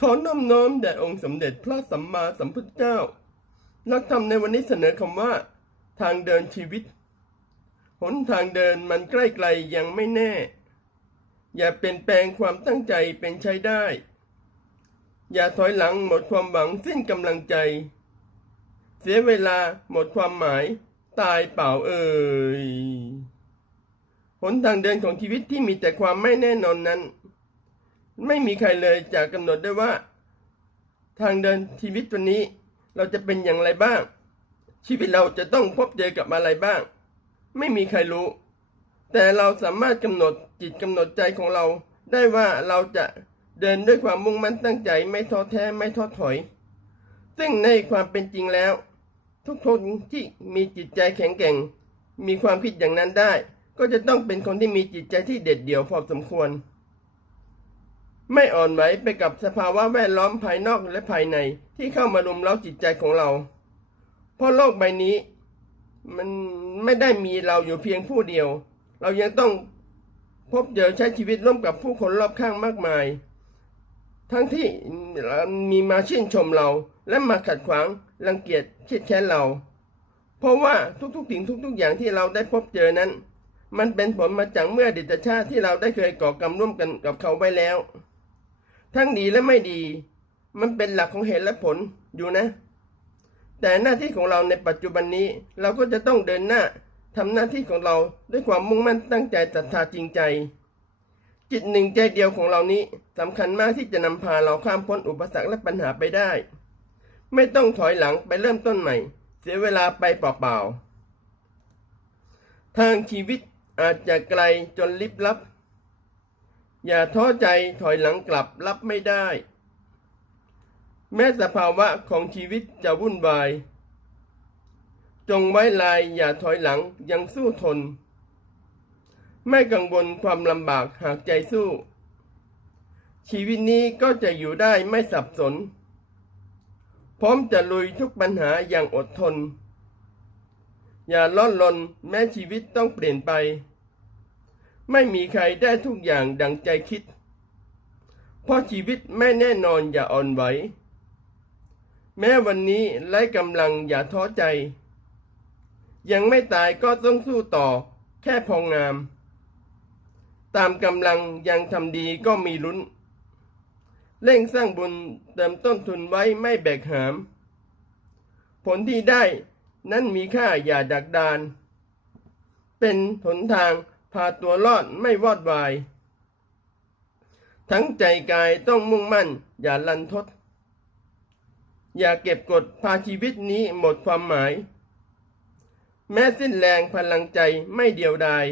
ขอน้อมน้อมแด่องค์สมเด็จพระสัมมาสัมพุทธเจ้า นักธรรมในวันนี้เสนอคำว่า ทางเดินชีวิต หนทางเดินมันใกล้ไกลยังไม่แน่ อย่าเปลี่ยนแปลงความตั้งใจเป็นใช้ได้ อย่าถอยหลังหมดความหวังสิ้นกำลังใจ เสียเวลาหมดความหมาย ตายเปล่าเอ่ยหนทางเดินของชีวิตที่มีแต่ความไม่แน่นอนนั้น ไม่มีใครเลยจะกำหนดได้ว่า ทางเดินชีวิตวันนี้ เราจะเป็นอย่างไรบ้าง ชีวิตเราจะต้องพบเจอกับอะไรบ้าง ไม่มีใครรู้ แต่เราสามารถกำหนดจิตกำหนดใจของเรา ได้ว่าเราจะเดินด้วยความมุ่งมั่นตั้งใจไม่ท้อแท้ไม่ท้อถอย ซึ่งในความเป็นจริงแล้ว ทุกคนที่มีจิตใจแข็งแกร่ง มีความคิดอย่างนั้นได้ ก็จะต้องเป็นคนที่มีจิตใจที่เด็ดเดี่ยวพอสมควร ไม่อ่อนไหวไปกับสภาวะแวดล้อมภายนอกและภายในที่เข้ามารุมเร้าจิตใจของเรา เพราะโลกใบนี้ มันไม่ได้มีเราอยู่เพียงผู้เดียว เรายังต้องพบเจอใช้ชีวิตร่วมกับผู้คนรอบข้างมากมาย ทั้งที่มีมาชื่นชมเราและมาขัดขวางรังเกียจเคียดแค้นเรา เพราะว่าทุกๆสิ่งทุก ๆ อย่างที่เราได้พบเจอนั้น มันเป็นผลมาจากเมื่อดีตชาติที่เราได้เคยก่อกรรมร่วมกันกับเขาไว้แล้ว ทั้งดีและไม่ดี มันเป็นหลักของเหตุและผลอยู่นะ แต่หน้าที่ของเราในปัจจุบันนี้ เราก็จะต้องเดินหน้าทำหน้าที่ของเราด้วยความมุ่งมั่นตั้งใจศรัทธาจริงใจ จิตหนึ่งใจเดียวของเรานี้สำคัญมากที่จะนำพาเราข้ามพ้นอุปสรรคและปัญหาไปได้ ไม่ต้องถอยหลังไปเริ่มต้นใหม่ เสียเวลาไปเปล่าๆทางชีวิตอาจจะไกลจนลิบลับ อย่าท้อใจถอยหลังกลับรับไม่ได้ แม้สภาวะของชีวิตจะวุ่นวาย จงไว้ลายอย่าถอยหลังยังสู้ทน ไม่กังวลความลำบากหากใจสู้ ชีวิตนี้ก็จะอยู่ได้ไม่สับสน พร้อมจะลุยทุกปัญหาอย่างอดทน อย่าล้อนลนแม้ชีวิตต้องเปลี่ยนไป ไม่มีใครได้ทุกอย่างดังใจคิด เพราะชีวิตไม่แน่นอนอย่าอ่อนไหว แม้วันนี้ไร้กำลังอย่าท้อใจ ยังไม่ตายก็ต้องสู้ต่อแค่พองงาม ตามกำลังยังทำดีก็มีลุ้น เร่งสร้างบุญเติมต้นทุนไว้ไม่แบกหาม ผลที่ได้นั้นมีค่าอย่าดักดาน เป็นหนทาง พาตัวรอดไม่วอดวาย ทั้งใจกายต้องมุ่งมั่น อย่าลันทด อย่าเก็บกดพาชีวิตนี้หมดความหมาย แม้สิ้นแรงพลังใจไม่เดียวดาย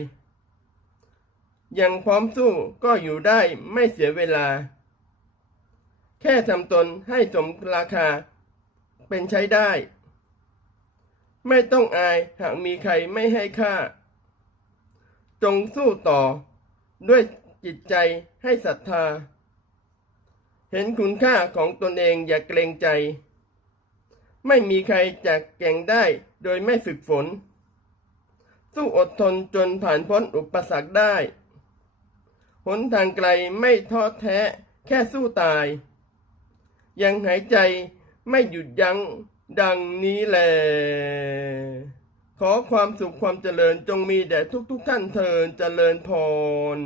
ยังพร้อมสู้ก็อยู่ได้ไม่เสียเวลา แค่ทำตนให้สมราคา เป็นใช้ได้ ไม่ต้องอายหากมีใครไม่ให้ค่า จงสู้ต่อ ด้วยจิตใจให้ศรัทธา เห็นคุณค่าของตนเองอย่าเกรงใจ ไม่มีใครจะแก่งได้โดยไม่ฝึกฝน สู้อดทนจนผ่านพ้นอุปสรรคได้หนทางไกลไม่ท้อแท้แค่สู้ตาย ยังหายใจไม่หยุดยัง้งดังนี้แหละ ขอความสุขความเจริญจงมีแด่ทุกๆทท่านเทินเจริญพร